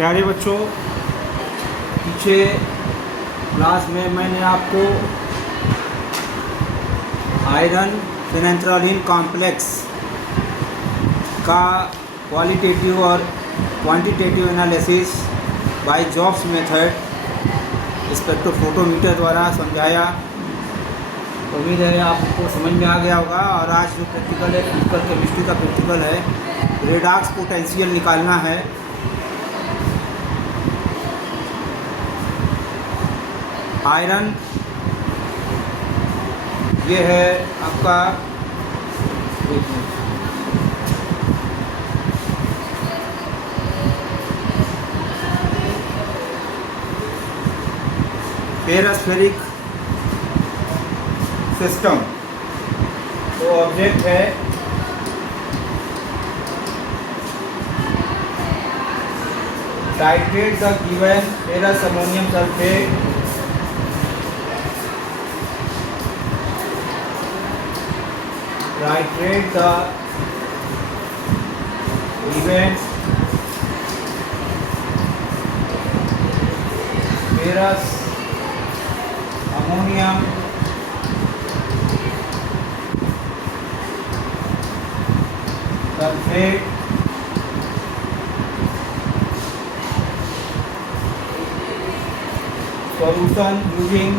प्यारे बच्चों, पीछे क्लास में मैंने आपको आयरन फेनेंथ्रालिन कॉम्प्लेक्स का क्वालिटेटिव और quantitative analysis bye jobs method spectrophotometer द्वारा समझाया। उम्मीद है आपको समझ में आ गया होगा। और आज जो प्रैक्टिकल है, फिजिकल केमिस्ट्री का प्रैक्टिकल है, रेडॉक्स पोटेंशियल निकालना है। आयरन ये है आपका, फेरस्फेरिक सिस्टम। तो ऑब्जेक्ट है titrate the given ferrous ammonium sulphate titrate the given ferrous ammonium sulfate solution using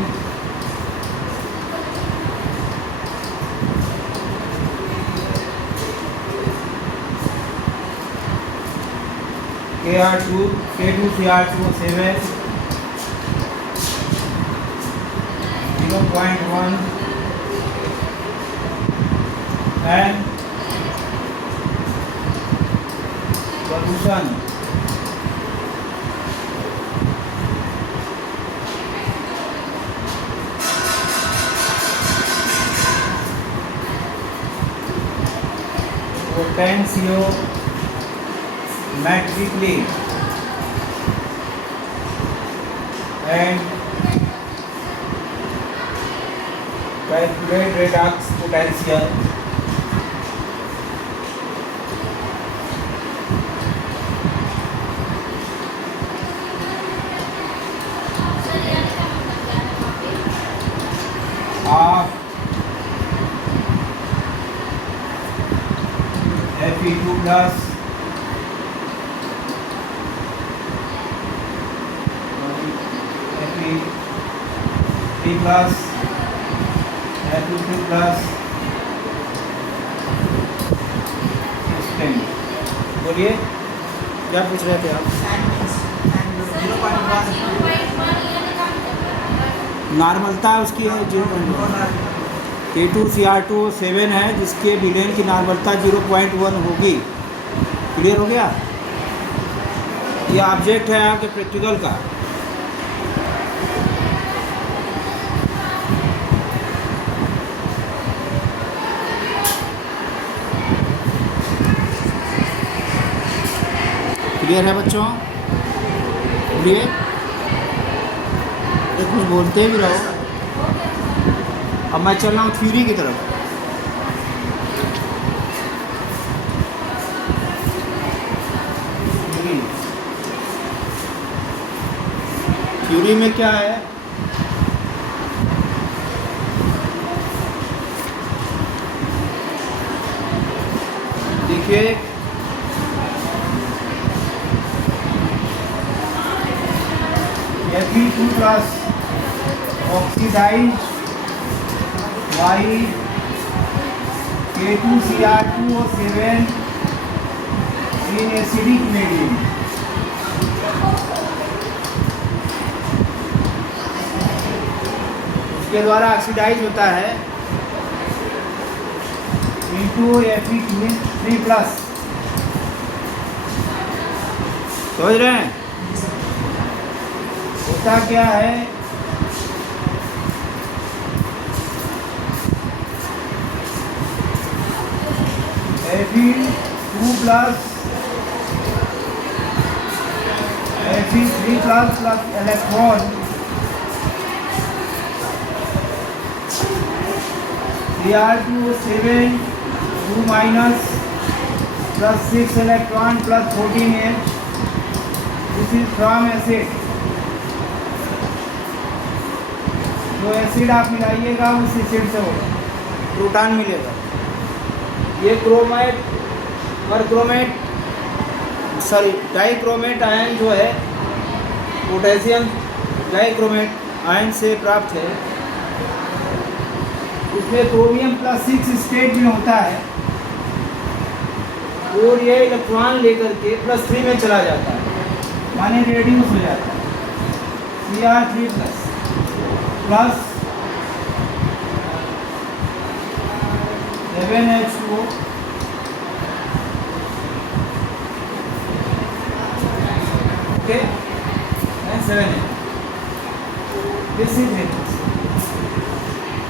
K2CR2O7 0.1 and solution potentiometrically and calculate redox potential. Of Fe2 plus Fe3 plus Fe2 plus 16। बोलिए क्या पूछ रहे थे आप? नॉर्मलता उसकी है 0.1। K2CR2O7 है जिसके विलेन की नॉर्मलता 0.1 होगी। क्लियर हो गया? ये ऑब्जेक्ट है आपके प्रैक्टिकल का। क्लियर है बच्चों? क्लियर? तो कुछ बोलते भी रहो। अब मैं चल रहा हूँ थ्योरी की तरफ। थ्योरी में क्या है? देखिए, Fe2 plus oxidized by K2CR2O7 in acidic medium। उसके द्वारा ऑक्सीडाइज होता है into Fe3 प्लस। समझ रहे हैं? होता क्या है? Fe2 plus Fe3 plus electron Cr2O7 2 minus plus 6 electron plus 14H this is from acid. जो एसिड आप मिलाइएगा उस एसिड से होगा, प्रोटॉन मिलेगा। ये क्रोमेट परक्रोमेट सॉरी डाइक्रोमेट आयन जो है पोटेशियम डाइक्रोमेट आयन से प्राप्त है। इसमें क्रोमियम +6 स्टेट में होता है और ये इलेक्ट्रॉन लेकर के +3 में चला जाता है, माने रेड्यूस हो जाता है। Cr3 plus 7H2O okay and 7H। this is it.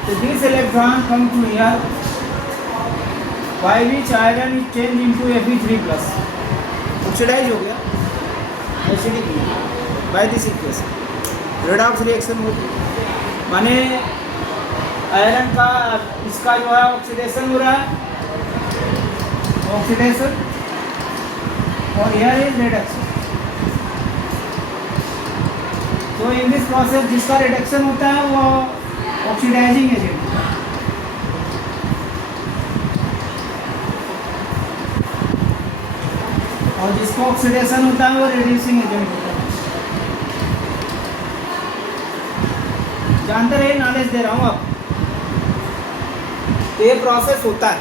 So this electron come to here, by which iron is changed into Fe3+. Oxidize हो गया acidic by this equation. Redox reaction होती माने आयरन का इसका जो है ऑक्सीडेशन हो रहा है, Oxidation और here is reduction. तो in this process जिसका रिडक्शन होता है वो ऑक्सीडाइजिंग एजेंट होता है। और जिसको ऑक्सीडेशन होता है वो रिड्यूसिंग एजेंट होता है। जानते रहिए, नॉलेज दे रहा हूँ अब। तो ये प्रोसेस होता है।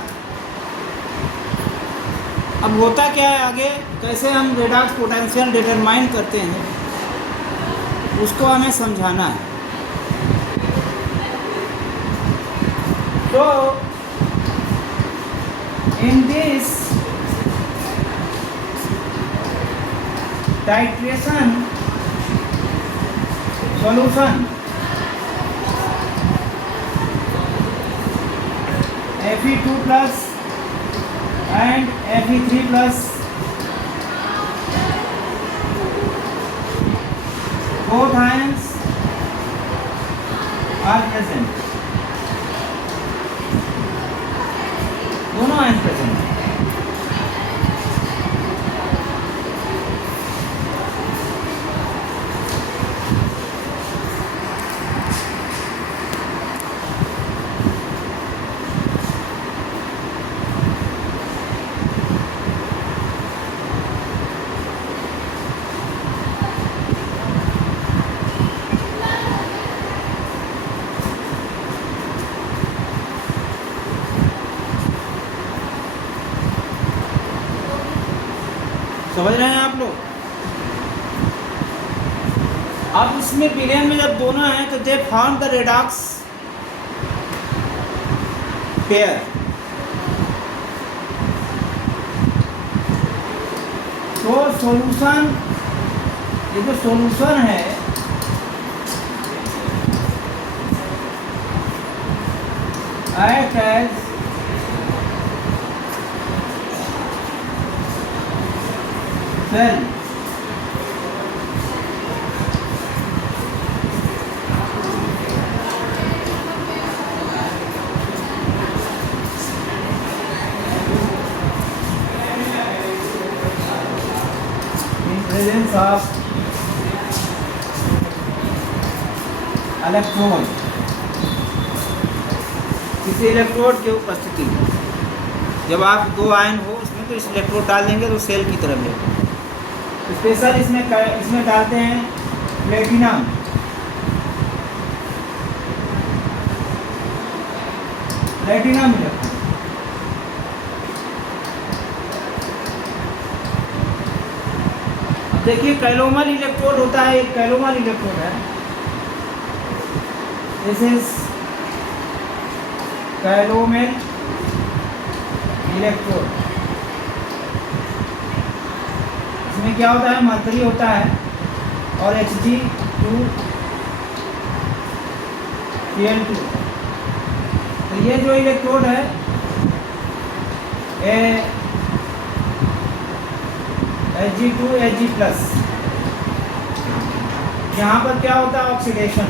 अब होता क्या है आगे, कैसे हम रेडॉक्स पोटेंशियल डिटरमाइन करते हैं उसको हमें समझाना है। तो in this titration solution, Fe2+ and Fe3+, both ions are present. दोनों आयन प्रेजेंट हैं। समझ रहे हैं आप लोग? अब इसमें विलयन में जब दोनों हैं तो they form the redox pair. तो सॉल्यूशन, ये जो सॉल्यूशन है act as cell in presence of electron। किसी इलेक्ट्रोड की उपस्थिति में जब आप दो आयन हो उसमें तो इस इलेक्ट्रोड डाल देंगे तो सेल की तरफ लेंगे। स्पेशल इसमें डालते हैं प्लेटिनम। प्लेटिनम अब देखिए कैलोमल इलेक्ट्रोड होता है, एक कैलोमल इलेक्ट्रोड है। This is calomel electrode. इसमें क्या होता है, मर्करी होता है और Hg2Cl2। तो ये जो इलेक्ट्रोड है Hg2Hg+, यहाँ पर क्या होता है, ऑक्सीडेशन।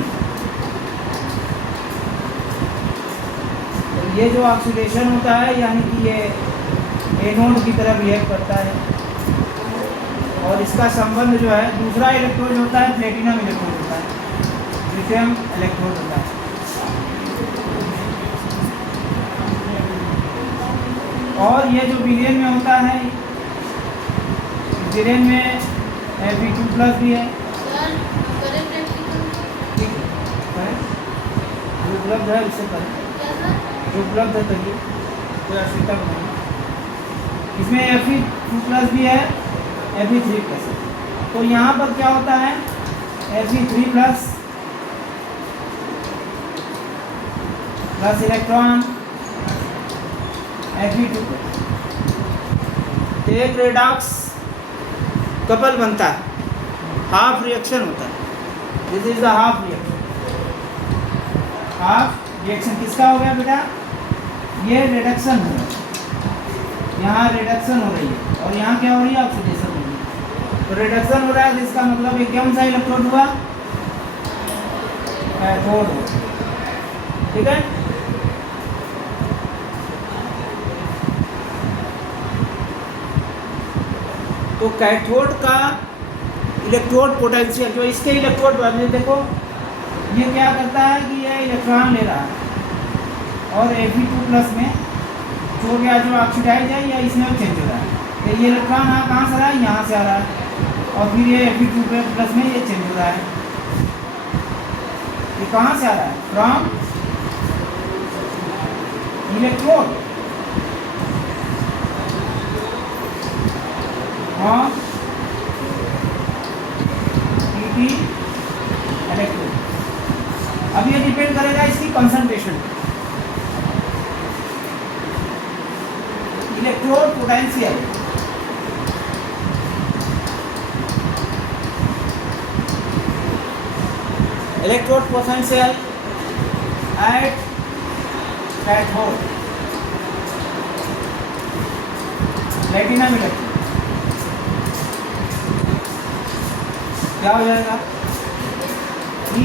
ये जो ऑक्सीडेशन होता है यानी कि ये एनोड की तरह बिहेव करता है और इसका संबंध जो है, दूसरा इलेक्ट्रोड होता है प्लेटिनम इलेक्ट्रोड होता है, लिथियम इलेक्ट्रोड होता है। और ये जो विलेन में होता है, विलेन में Fe2+ भी है, ठीक है, जो उपलब्ध है उससे करें, जो उपलब्ध है करिए, कोई आवश्यकता नहीं। इसमें Fe2+ भी है, Fe3+ है। तो यहाँ पर क्या होता है, Fe3+ प्लस इलेक्ट्रॉन Fe2+, तो एक रेडॉक्स कपल बनता है, हाफ रिएक्शन होता है। This is the half reaction. Half reaction किसका हो गया बेटा, ये रिडक्शन हो रहा है, यहाँ रिडक्शन हो रही है और यहाँ क्या हो रही है, ऑक्सीडेशन हो रही है। तो रिडक्शन हो रहा है, तो इसका मतलब ये कौन सा इलेक्ट्रोड हुआ, कैथोड हो, ठीक है। तो कैथोड का इलेक्ट्रोड पोटेंशियल, जो इसके इलेक्ट्रोड देखो, ये क्या करता है कि ये इलेक्ट्रॉन ले रहा है और Fe2+ में जो गया, जो ऑक्सीडाइज है, या इसमें चेंज हो रहा है। तो ये इलेक्ट्रॉन कहाँ से आ रहा है, यहाँ से आ रहा है, और फिर ये Fe2+ में ये चेंज हो रहा है। ये कहाँ से आ रहा है, फ्रॉम इलेक्ट्रोड और Pt इलेक्ट्रोड। अब ये डिपेंड करेगा इसकी concentration, electrode potential. Electrode potential at cathode, platinum electrode क्या हो जाएगा कि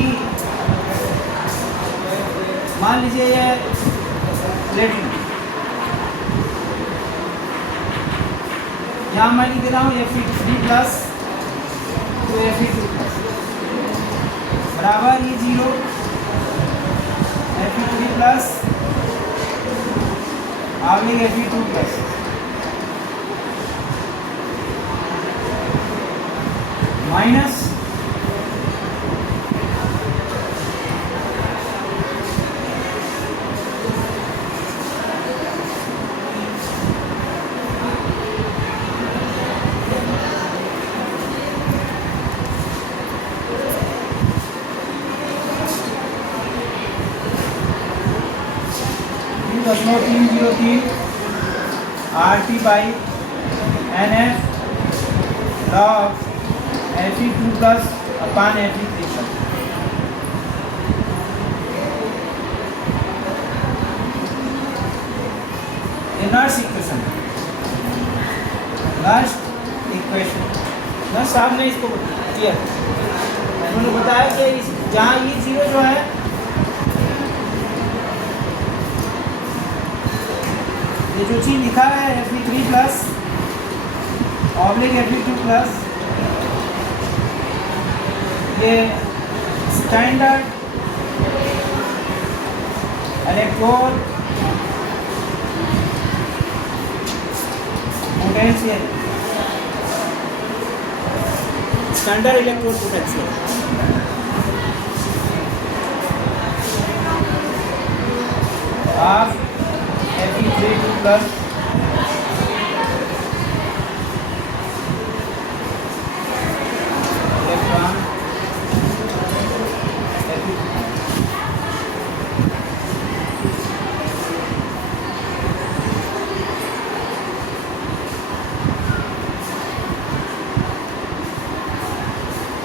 मान लीजिए ये प्लेटिनम, यहाँ मैं लिख दे रहा हूँ Fe3+ to Fe2+ बराबर E0 Fe3+ आगे Fe2+ minus (303) RT/NF log Fe2+ upon Fe3+. Nernst equation, Nernst equation, Nernst साहब ने इसको किया, उन्होंने बताया कि जहाँ E0 जो है, ये जो चीज़ लिखा है Fe3+ Fe2+, ये standard electrode potential, standard electrode potential of Fe3+ electron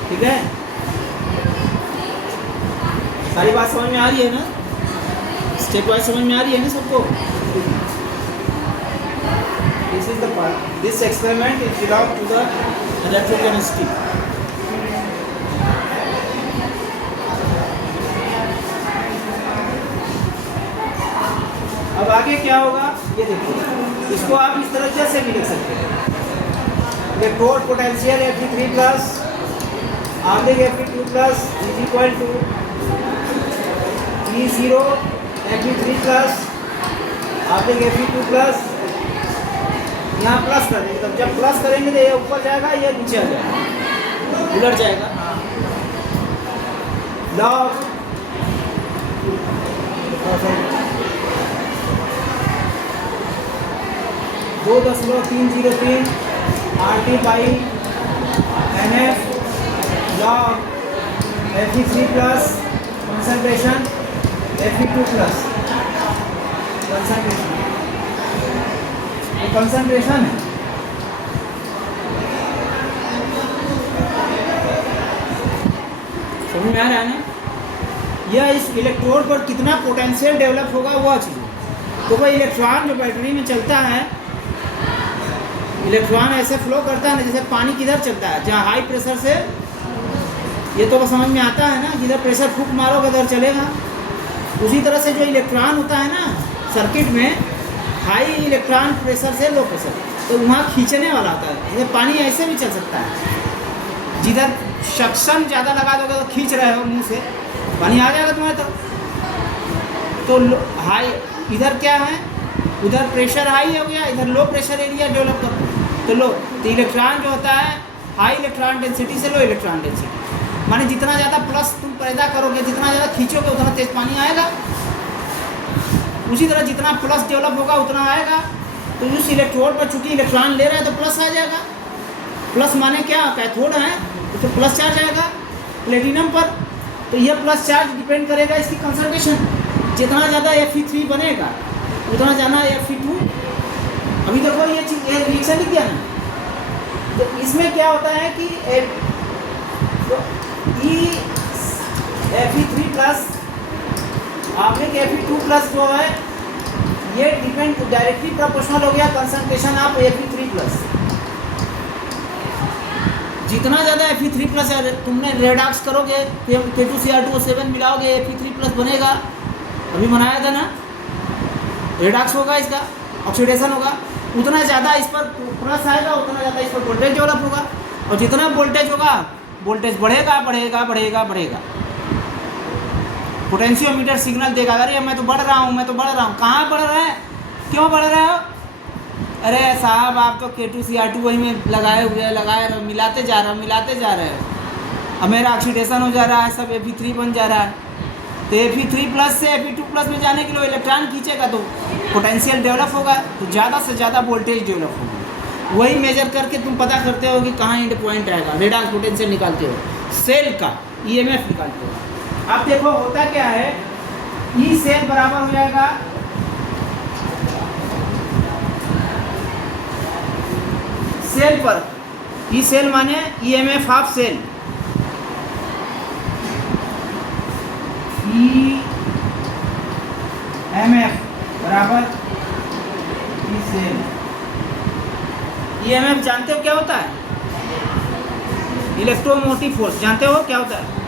ठीक है। सारी बात समझ में आ रही है ना, स्टेप वाइज समझ में आ रही है ना सबको। This is the part, this experiment is belong to the electrochemistry. अब आगे क्या होगा ये देखिए, इसको आप इस तरह से भी लिख सकते हैं, इलेक्ट्रोड पोटेंशियल Fe3 प्लस आगे Fe2 plus is equal to E0 Fe3 plus आगे Fe2 प्लस, यहाँ प्लस करेंगे, तब जब प्लस करेंगे तो ये ऊपर जाएगा, ये नीचे आ जाएगा, उलट जाएगा। Log 2.303 RT by NF log Fe3 plus concentration Fe2 plus concentration, concentration है। समझ में आ रहा है ना? यह इस इलेक्ट्रोड पर कितना पोटेंशियल डेवलप होगा वह चीज़ है। तो वह इलेक्ट्रॉन जो बैटरी में चलता है, इलेक्ट्रॉन ऐसे फ्लो करता है ना जैसे पानी किधर चलता है, जहाँ हाई प्रेशर से, ये तो समझ में आता है ना, जिधर प्रेशर फूक मारोगे उधर चलेगा। उसी तरह से जो इलेक्ट्रॉन होता है ना सर्किट में, हाई इलेक्ट्रॉन प्रेशर से लो प्रेशर, तो वहाँ खींचने वाला होता है। जैसे पानी ऐसे भी चल सकता है, जिधर सक्शन ज़्यादा लगा दोगे तो खींच रहे हो मुंह से, पानी आ जाएगा तुम्हारे तो हाई, इधर क्या है, उधर प्रेशर हाई हो गया, इधर लो प्रेशर एरिया डेवलप कर, तो लो, तो इलेक्ट्रॉन जो होता है हाई इलेक्ट्रॉन डेंसिटी से लो इलेक्ट्रॉन डेंसिटी, माने जितना ज़्यादा प्लस तुम पैदा करोगे, जितना ज़्यादा खींचोगे उतना तेज पानी आएगा। उसी तरह जितना प्लस डेवलप होगा उतना आएगा। तो उस इलेक्ट्रोड पर चूंकि इलेक्ट्रॉन ले रहा है तो प्लस आ जाएगा। प्लस माने क्या, कैथोड है तो प्लस चार्ज आएगा प्लेटिनम पर। तो यह प्लस चार्ज डिपेंड करेगा इसकी कंसंट्रेशन, जितना ज़्यादा Fe3 बनेगा उतना ज़्यादा Fe2। अभी देखो ये चीज़, ये रिएक्शन लिख दिया ना, तो इसमें क्या होता है कि Fe3 प्लस आपने Fe2 प्लस जो है ये डिपेंड डायरेक्टली प्रोपोर्शनल हो गया कंसंट्रेशन ऑफ Fe3 प्लस। जितना ज़्यादा Fe3 प्लस तुमने रेडॉक्स करोगे, K2Cr2O7 मिलाओगे, Fe3 प्लस बनेगा, अभी बनाया था ना, रेडॉक्स होगा, इसका ऑक्सीडेशन होगा, उतना ज़्यादा इस पर प्लस आएगा, उतना ज़्यादा इस पर वोल्टेज डेवलप होगा। और जितना वोल्टेज होगा, वोल्टेज बढ़ेगा बढ़ेगा बढ़ेगा बढ़ेगा, पोटेंशियोमीटर सिग्नल देगा, अरे मैं तो बढ़ रहा हूँ, मैं तो बढ़ रहा हूँ। कहाँ बढ़ रहा है, क्यों बढ़ रहे हो? अरे साहब आप तो K2Cr2 वही में लगाए हुए, लगाए रहो, मिलाते जा रहे हो, मिलाते जा रहे हो, अब मेरा ऑक्सीडेशन हो जा रहा है, सब Fe3 बन जा रहा है। तो Fe3 प्लस से Fe2 प्लस में जाने के लिए इलेक्ट्रॉन खींचेगा तो पोटेंशियल डेवलप होगा, तो ज़्यादा से ज़्यादा वोल्टेज डेवलप होगा। वही मेजर करके तुम पता करते हो कि कहाँ एंड पॉइंट आएगा, रेडॉक्स पोटेंशियल निकालते हो, सेल का EMF निकालते हो। अब देखो होता क्या है, ई सेल बराबर हो जाएगा सेल पर, ई सेल माने EMF ऑफ सेल, EMF बराबर ई सेल। EMF जानते हो क्या होता है? इलेक्ट्रोमोटिव फोर्स, जानते हो क्या होता है?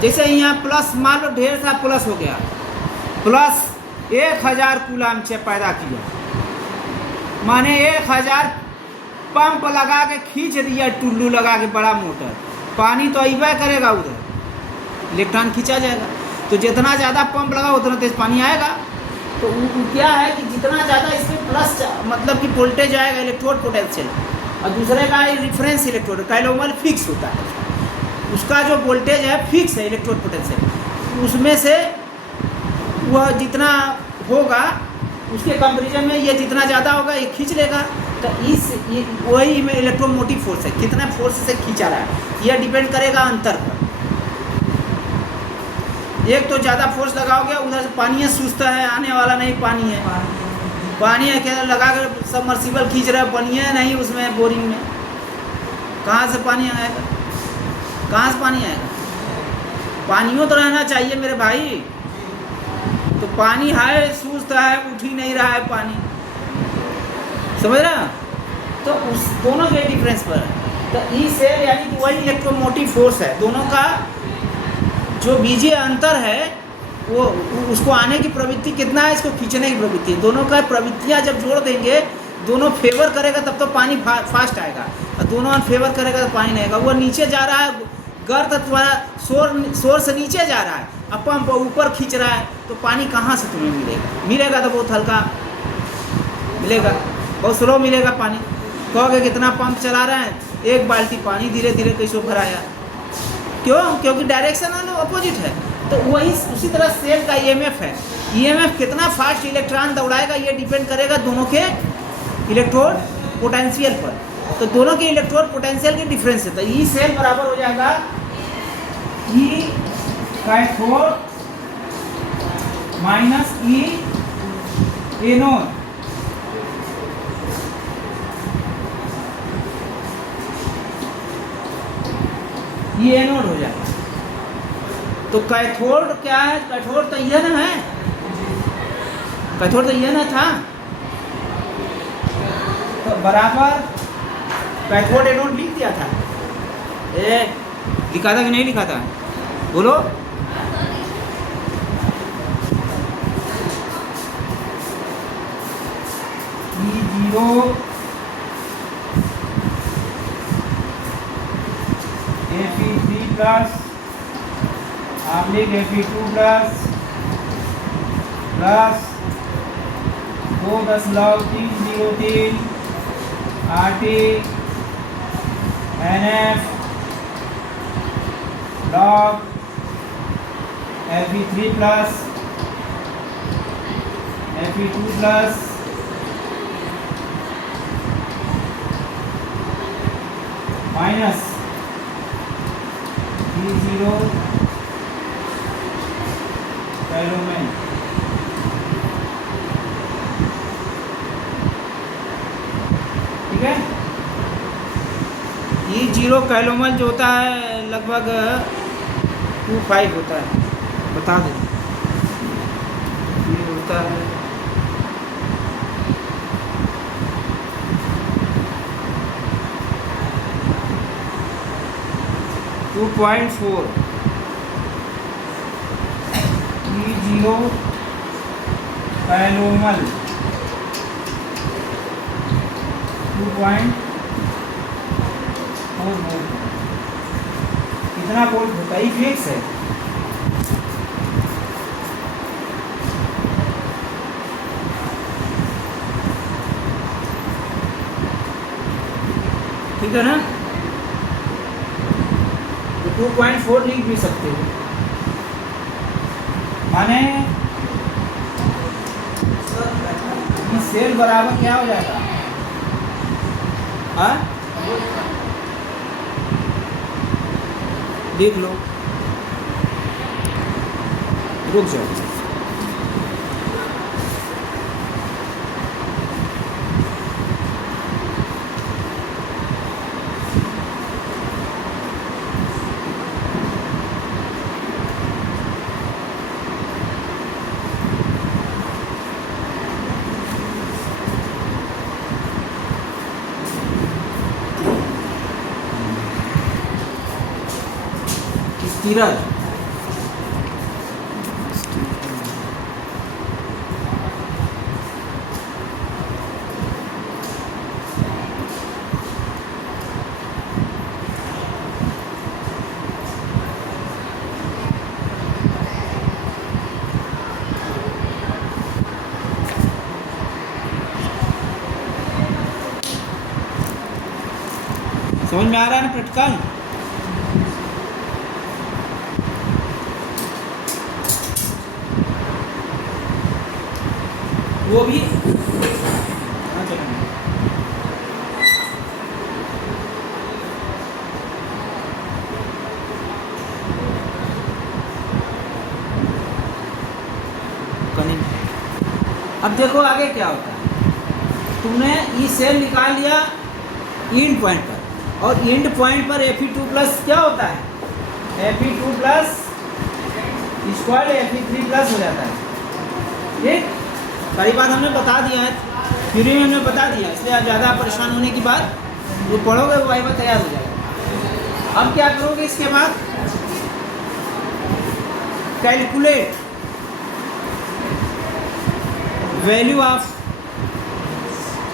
जैसे यहाँ प्लस, मान लो ढेर सा प्लस हो गया, प्लस 1000 कूलाम से पैदा किया, माने 1000 पंप लगा के खींच दिया, टुल्लू लगा के बड़ा मोटर, पानी तो अइबे करेगा उधर, इलेक्ट्रॉन खींचा जाएगा। तो जितना ज़्यादा पंप लगा उतना तेज पानी आएगा। तो क्या है कि जितना ज़्यादा इसमें प्लस मतलब कि वोल्टेज आएगा, इलेक्ट्रोड पोटेंशियल, और दूसरे का रिफरेंस इलेक्ट्रोड कैलोमल फिक्स होता है, उसका जो वोल्टेज है फिक्स है इलेक्ट्रोड पोटेंशियल, उसमें से वह जितना होगा उसके कंपेरिजन में ये जितना ज़्यादा होगा ये खींच लेगा। तो वही में इलेक्ट्रोमोटिव फोर्स है, कितना फोर्स से खींचा रहा है, यह डिपेंड करेगा अंतर पर। एक तो ज़्यादा फोर्स लगाओगे, उधर से पानी सुस्ता है, आने वाला नहीं पानी है, पानी है क्या लगा कर सबमर्सिबल खींच रहा है, पानी है नहीं उसमें बोरिंग में, कहाँ से पानी आएगा, कहाँ से पानी आएगा? पानियों तो रहना चाहिए मेरे भाई। तो पानी है, सुस्त है, उठ ही नहीं रहा है पानी, समझ रहा? तो उस दोनों के डिफरेंस पर है। तो ई सेल यानी कि वही इलेक्ट्रोमोटिव फोर्स है, दोनों का जो बीजीय अंतर है वो उसको आने की प्रवृत्ति कितना है, इसको खींचने की प्रवृत्ति, दोनों का प्रवृत्तियाँ जब जोड़ देंगे दोनों फेवर करेगा तब तो पानी फास्ट आएगा, और दोनों अनफेवर करेगा तो पानी नहीं आएगा। वो नीचे जा रहा है, गर्त तुम्हारा शोर से नीचे जा रहा है, अब पंप ऊपर खींच रहा है, तो पानी कहाँ से तुम्हें मिलेगा? मिलेगा तो बहुत हल्का मिलेगा, बहुत स्लो मिलेगा पानी। कहोगे कितना पंप चला रहे हैं, एक बाल्टी पानी धीरे धीरे कैसे भराया, क्यों? क्योंकि डायरेक्शन अपोजिट है। तो वही उसी तरह सेल का ईएमएफ है। ईएमएफ कितना फास्ट इलेक्ट्रॉन दौड़ाएगा ये डिपेंड करेगा दोनों के इलेक्ट्रोड पोटेंशियल पर। तो दोनों के इलेक्ट्रोड पोटेंशियल के डिफरेंस है, तो ई सेल बराबर हो जाएगा ई कैथोड माइनस ई एनोड। ये एनोड हो जाएगा। तो कैथोड क्या है? कैथोड तो यह ना है, कैथोड तो यह ना था, तो बराबर कैथोड एनोड लिख दिया था। लिखा था कि नहीं लिखा था? बोलो। E0 Fe3 plus Fe2 plus 2.303 RT NF log Fe3 plus Fe2 plus minus E0 कैलोमेन। ठीक है, E0 कैलोमल जो होता है लगभग 25 होता है, बता दें ये होता है 2.4 E0 कैलोमल 2.4 वोल्ट। कितना वोल्ट होता है? फिक्स है। ठीक है ना? तो 2.4 लिख भी सकते हो, माने सेल बराबर क्या हो जाएगा? हाँ, देख लो, रुक जाओ। स्टीरर समझ में आ रहा है ना प्रैक्टिकल? वो भी अब देखो आगे क्या होता है। तुमने ये सेल निकाल लिया एंड पॉइंट पर, और एंड पॉइंट पर Fe2 प्लस क्या होता है? Fe2 plus square Fe3 plus हो जाता है। ठीक, सारी बात हमने बता दिया है, थ्योरी में हमने बता दिया, इसलिए आप ज़्यादा परेशान होने की बात, जो पढ़ोगे वो वाइवा तैयार हो जाएगा। अब क्या करोगे इसके बाद? Calculate value of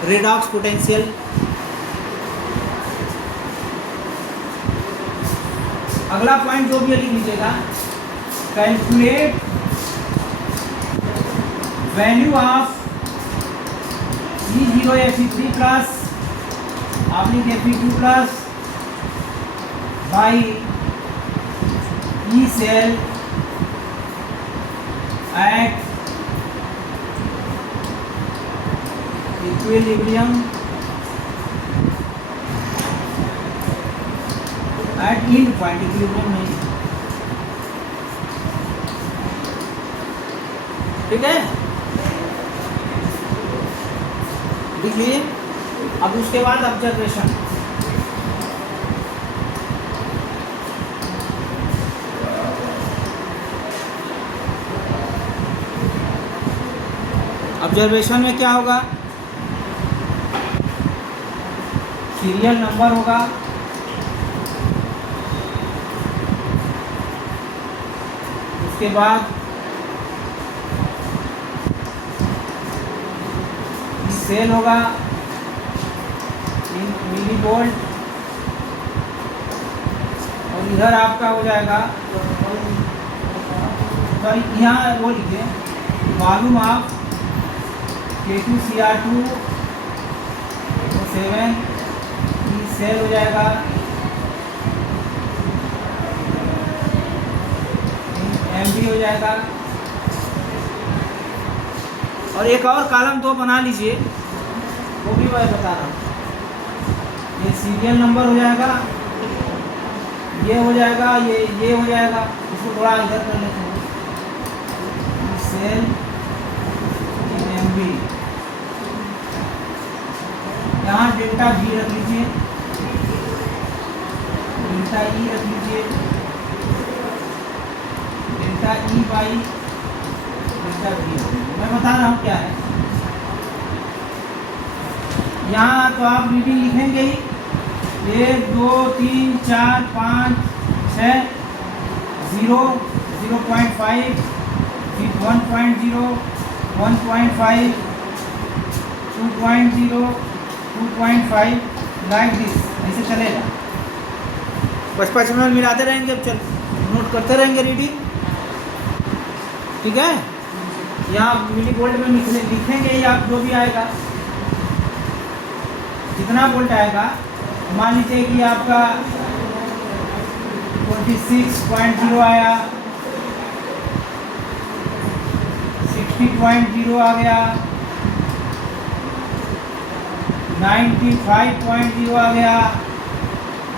redox potential. अगला पॉइंट जो भी लिख लीजिएगा, calculate value of E0 Fe3 plus आपने Fe2 plus by E cell at equilibrium at yield point, equilibrium नहीं, ठीक है, लिख लीजिए। अब उसके बाद ऑब्जर्वेशन, ऑब्जर्वेशन में क्या होगा, सीरियल नंबर होगा, उसके बाद सेल होगा इन मिली वोल्ट, और इधर आपका हो जाएगा, सॉरी यहाँ वो लिखिए, वॉल्यूम ऑफ K2Cr2 7 सेल हो जाएगा MB हो जाएगा। और एक और कॉलम 2 बना लीजिए, वो भी मैं बता रहा हूँ। ये सीरियल नंबर हो जाएगा, ये हो जाएगा, ये हो जाएगा, इसको थोड़ा इधर कर लेते हैं, सेल MB, यहाँ डेल्टा V रख लीजिए, डेल्टा E रख लीजिए, delta E by delta V। मैं बता रहा हूँ क्या है, यहाँ तो आप रीडिंग लिखेंगे ही, 1 2 3 4 5 6, 0 0.5, फिर 1.0 1.5 2.0 2.5 लाइक दिस, ऐसे चलेगा। 5 मिनट मिलाते रहेंगे, अब चल नोट करते रहेंगे रीडिंग, ठीक है। यहाँ मिली वोल्ट में लिखेंगे ही आप, जो भी आएगा, जितना वोल्ट आएगा, मान लीजिए कि आपका 26.0 आया, 60.0 आ गया, 95.0 आ गया,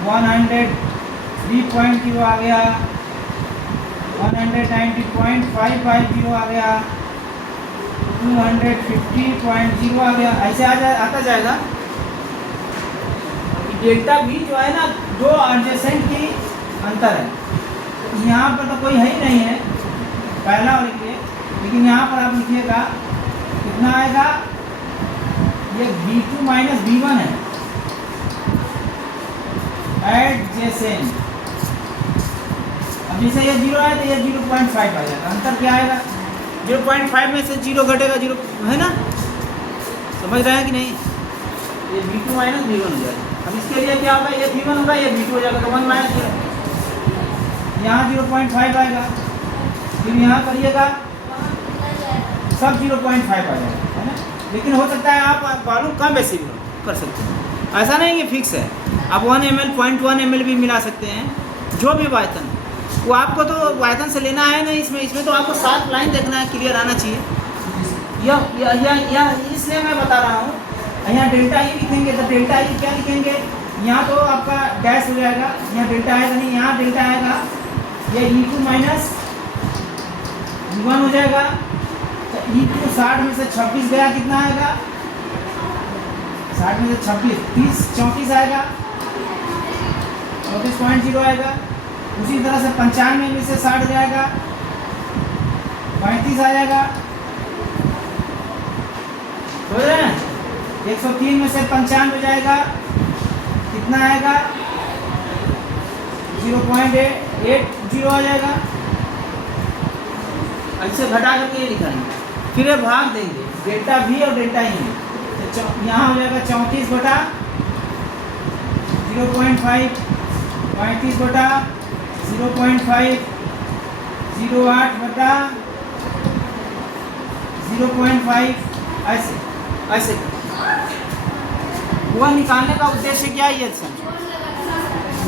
103.0 आ गया, 190.550 आ गया, 250.0 आ गया, ऐसे आता जाएगा। डेल्टा V जो है ना, दो एडजेसेंट की अंतर है, यहाँ पर तो कोई है ही नहीं है पहला और लिखिए, लेकिन यहाँ पर आप लिखिएगा कितना आएगा, ये V2 माइनस V1 है, एडजेसेंट। अब जैसे ये 0 आया तो ये 0.5 आ जाएगा, अंतर क्या आएगा, 0.5 में से 0 घटेगा, 0 है ना, समझ रहे हैं कि नहीं, ये V2 माइनस V1 हो जाएगा। अब इसके लिए क्या होगा, ये V1 होगा, ये V2 हो जाएगा, तो 1 माइनस 0, यहाँ 0.5 आएगा, फिर यहाँ करिएगा सब 0.5 आ जाएगा, है ना। लेकिन हो सकता है आप वॉल्यूम कम बेसी भी कर सकते हैं, ऐसा नहीं कि फिक्स है, आप 1 ml 0.1 ml भी मिला सकते हैं, जो भी वायतन, वो आपको तो वायतन से लेना है ना, इसमें तो आपको 7 लाइन देखना है, क्लियर आना चाहिए। यह इसलिए मैं बता रहा हूँ, यहाँ डेल्टा ई लिखेंगे तो डेल्टा ई क्या लिखेंगे, यहाँ तो आपका डैश हो जाएगा, यहाँ डेल्टा आएगा नहीं, यहाँ डेल्टा आएगा, ये E2 माइनस V1 हो जाएगा, तो E2 60 में से 26 गया, कितना आएगा, 60 में से 26 30 34 आएगा, 34.0 आएगा। उसी तरह से 95 में से 60 जाएगा, 35 आ जाएगा, समझ रहे हैं। 103 में से 95 जाएगा, कितना आएगा, 0.80 आ जाएगा, ऐसे घटा करके ये लिखेंगे, फिर ये भाग देंगे डेल्टा V और डेल्टा ई में, यहाँ हो जाएगा 34 बटा 0.5, 35 बटा 0.5, 08 बटा 0.5, ऐसे ऐसे। वह निकालने का उद्देश्य क्या है ये समझो।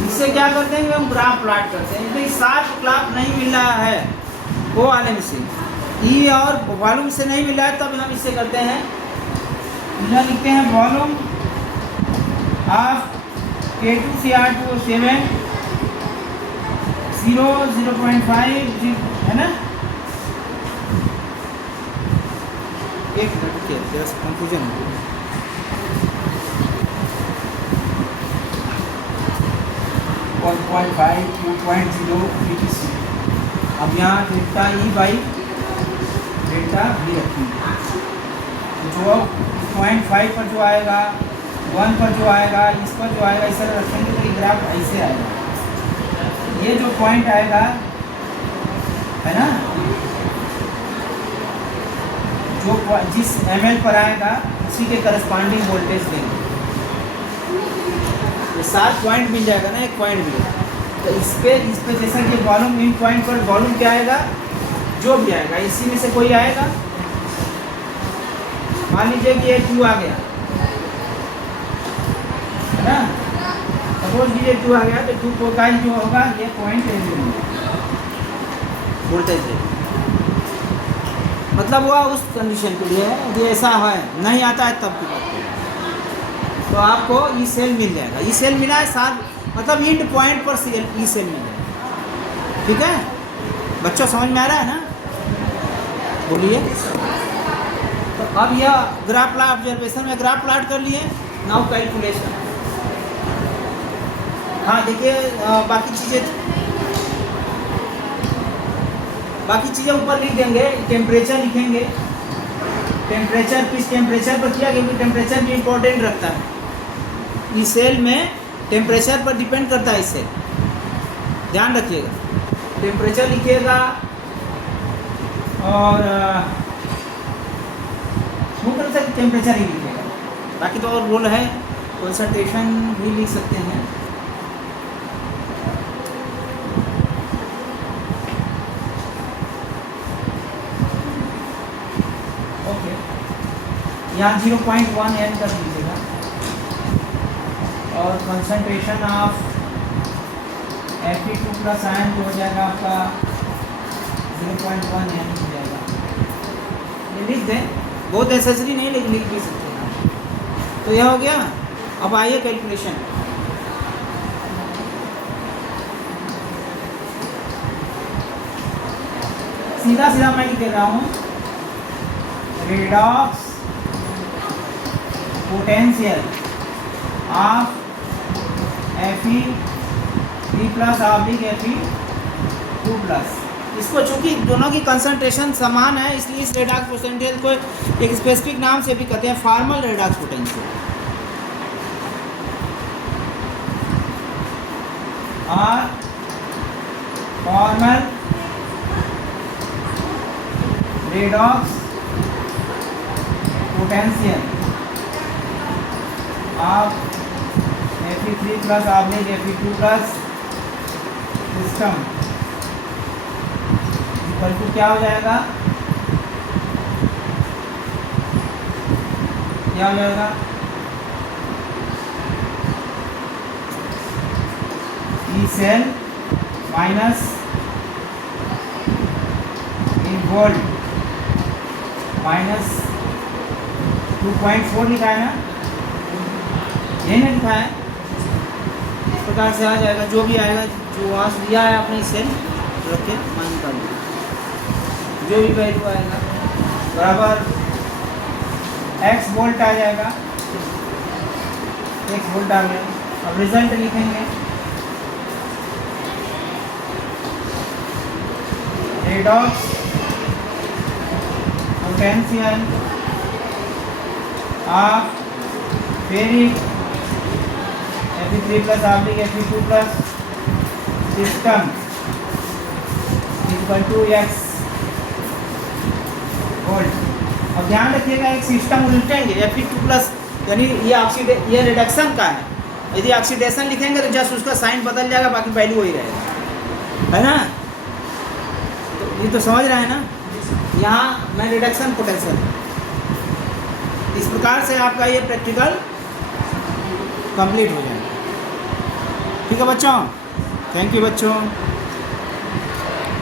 इससे क्या करते हैं, हम ग्राफ प्लॉट करते हैं। इसमें साफ ग्राफ नहीं मिल रहा है वो वाले में से, ई और वॉल्यूम से नहीं मिल रहा है, तब हम इससे करते हैं, इधर लिखते हैं वॉल्यूम ऑफ K2Cr2O7 0.5 है ना। एक मिनट के जस्ट कंफ्यूजन हो गया। 1.5, 2.0 etc। अब यहाँ delta E by delta B रखेंगे। जो 0.5 पर जो आएगा, 1 पर जो आएगा, इस पर जो आएगा, इस तरह रखेंगे तो ये ग्राफ ऐसे आएगा। ये जो पॉइंट आएगा है ना, जो जिस ml पर आएगा उसी के करस्पॉन्डिंग वोल्टेज देंगे। ये 7 पॉइंट मिल जाएगा ना, एक पॉइंट भी, तो इस पे जैसा कि वॉल्यूम इन पॉइंट पर वॉल्यूम क्या आएगा, जो भी आएगा इसी में से कोई आएगा। मान लीजिए कि ये 2 आ गया है ना, सपोज कीजिए 2 आ गया, तो 2 का ही जो होगा ये पॉइंट वोल्टेज देगा। मतलब वह उस कंडीशन के लिए है, यदि ऐसा है नहीं आता है तब की बात है, तो आपको ई सेल मिल जाएगा। ई सेल मिला है साथ, मतलब इंड पॉइंट पर ई सेल मिल जाएगा। ठीक है बच्चों, समझ में आ रहा है ना, बोलिए। तो अब यह ग्राफ प्लॉट ऑब्जर्वेशन में ग्राफ प्लॉट कर लिए। Now calculation. हाँ देखिए, बाकी चीज़ें ऊपर लिख देंगे। टेम्परेचर लिखेंगे, टेम्परेचर किस टेम्परेचर पर किया, क्योंकि टेम्परेचर भी इम्पोर्टेंट रखता है। इस सेल में टेम्परेचर पर डिपेंड करता है, इस सेल ध्यान रखिएगा। टेम्परेचर लिखिएगा और मुख्य रूप से टेम्परेचर ही लिखिएगा, बाकी तो और रोल है, कंसंट्रेशन भी लिख सकते हैं। यहाँ 0.1 एन कर दीजिएगा और concentration of Fe2 plus ion जो हो जाएगा आपका 0.1 एन हो जाएगा। ये लिख दें, बहुत नेसेसरी नहीं, लेकिन लिख भी सकते हैं। तो यह हो गया। अब आइए कैलकुलेशन। सीधा सीधा मैं लिख दे रहा हूँ, redox potential of Fe3 plus oblique Fe2 plus. इसको चूंकि दोनों की कंसंट्रेशन समान है, इसलिए इस रेडॉक्स पोटेंशियल को एक स्पेसिफिक नाम से भी कहते हैं, फॉर्मल रेडॉक्स पोटेंशियल। और formal redox potential of Fe3 plus oblique Fe2 plus system equal to क्या हो जाएगा, क्या हो जाएगा, E cell minus E volt minus 2.4 लिखा है ना, यही ना लिखा है। इस प्रकार से आ जाएगा, जो भी आएगा, जो वहाँ से दिया है आपने सेल रख के मान निकाल दिया, जो भी वैल्यू आएगा बराबर x वोल्ट आ जाएगा, x वोल्ट आ गया। अब रिजल्ट लिखेंगे, redox potential of ferric Fe3 plus oblique Fe2 plus system equal to x volt. और ध्यान रखिएगा एक सिस्टम उल्टेंगे Fe2+ यानी ये रिडक्शन का है, यदि ऑक्सीडेशन लिखेंगे तो जस्ट उसका साइन बदल जाएगा, बाकी वैल्यू वही रहेगा, है ना। तो ये तो समझ रहे हैं ना, यहाँ मैं रिडक्शन पोटेंशियल, इस प्रकार से आपका ये प्रैक्टिकल कंप्लीट हो जाएगा। ठीक है बच्चों, थैंक यू बच्चों।